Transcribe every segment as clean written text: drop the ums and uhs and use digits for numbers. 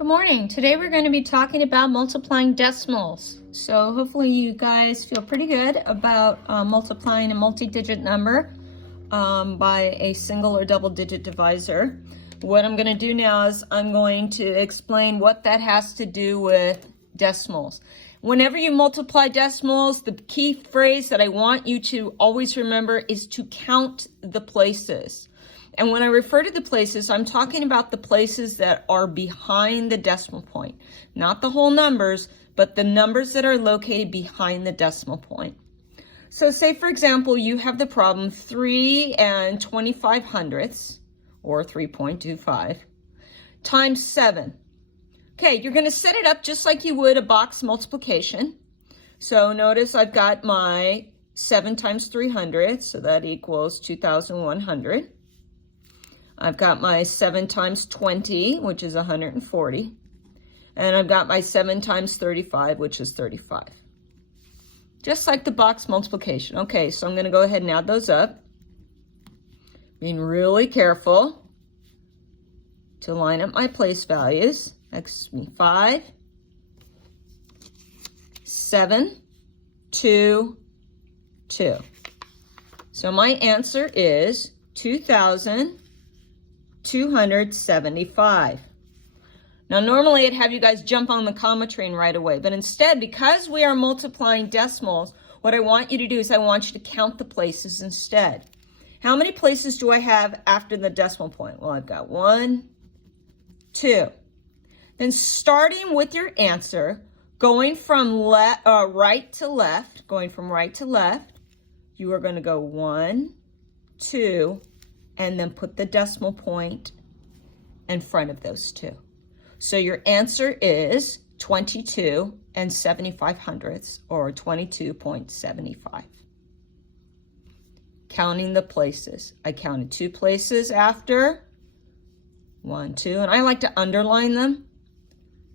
Good morning. Today we're going to be talking about multiplying decimals. So hopefully you guys feel pretty good about multiplying a multi-digit number by a single or double-digit divisor. What I'm going to do now is I'm going to explain what that has to do with decimals. Whenever you multiply decimals, the key phrase that I want you to always remember is to count the places. And when I refer to the places, I'm talking about the places that are behind the decimal point. Not the whole numbers, but the numbers that are located behind the decimal point. So say, for example, you have the problem 3 25/100, or 3.25, times 7. Okay, you're going to set it up just like you would a box multiplication. So notice I've got my 7 times 300, so that equals 2,100. I've got my 7 times 20, which is 140. And I've got my 7 times 35, which is 35. Just like the box multiplication. Okay, so I'm going to go ahead and add those up. Being really careful to line up my place values. That gives me 5, 7, 2, 2. So my answer is 2,275. Now, normally I'd have you guys jump on the comma train right away, but instead, because we are multiplying decimals, what I want you to do is I want you to count the places instead. How many places do I have after the decimal point? Well, I've got 1, 2. Then starting with your answer, going from right to left, you are going to go 1, 2, and then put the decimal point in front of those two. So your answer is 22 75/100, or 22.75. Counting the places. I counted 2 places after. 1, 2, and I like to underline them.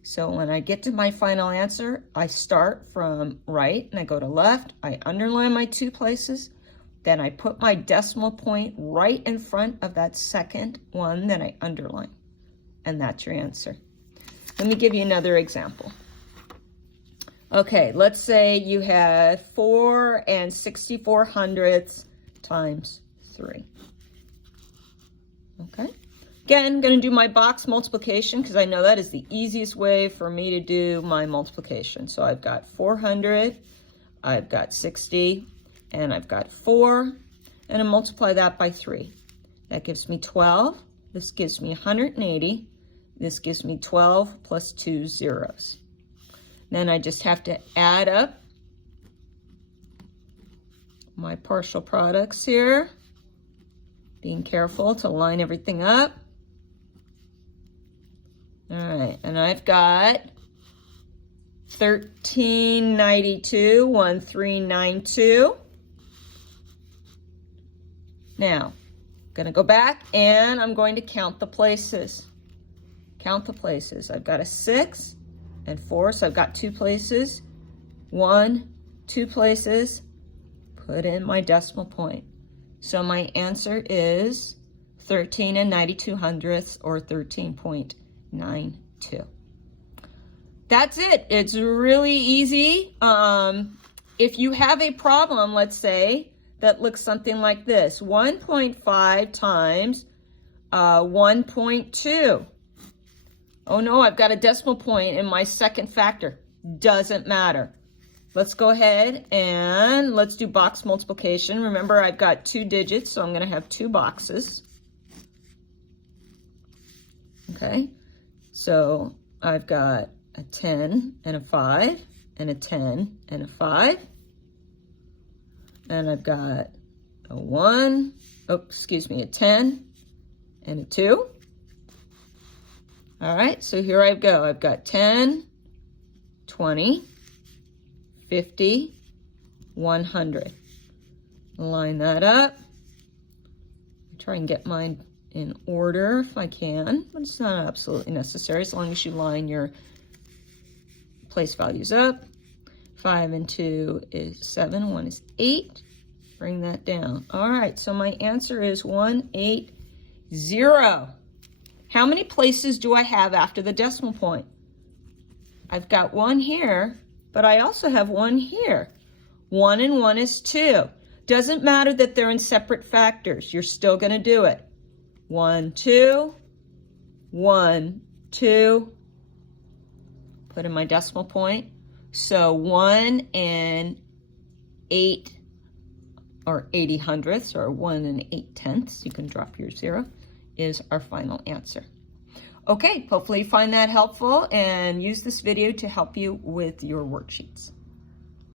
So when I get to my final answer, I start from right and I go to left. I underline my 2 places. Then I put my decimal point right in front of that second one that I underline. And that's your answer. Let me give you another example. Okay, let's say you have 4 64/100 times 3. Okay. Again, I'm going to do my box multiplication because I know that is the easiest way for me to do my multiplication. So I've got 400, I've got 60, and I've got 4, and I multiply that by 3. That gives me 12. This gives me 180. This gives me 12 plus 2 zeros. Then I just have to add up my partial products here. Being careful to line everything up. All right, and I've got 1392, 1392. Now, I'm going to go back and I'm going to count the places. Count the places. I've got a 6 and 4, so I've got 2 places. 1, 2 places. Put in my decimal point. So my answer is 13 92/100, or 13.92. That's it. It's really easy. If you have a problem, let's say, that looks something like this. 1.5 times 1.2. Oh no, I've got a decimal point in my second factor. Doesn't matter. Let's go ahead and let's do box multiplication. Remember, I've got 2 digits, so I'm going to have 2 boxes. Okay, so I've got a 10 and a 5, and a 10 and a 5. And I've got a 1, a 10 and a 2. All right, so here I go. I've got 10, 20, 50, 100. Line that up. Try and get mine in order if I can, but it's not absolutely necessary as long as you line your place values up. 5 and 2 is 7, 1 is 8. Bring that down. All right, so my answer is 180. How many places do I have after the decimal point? I've got 1 here, but I also have 1 here. 1 and 1 is 2. Doesn't matter that they're in separate factors. You're still going to do it. 1, 2, 1, 2. Put in my decimal point. So 1 and 8 or 80 hundredths, or 1 and 8 tenths, you can drop your 0, is our final answer. Okay, hopefully you find that helpful and use this video to help you with your worksheets.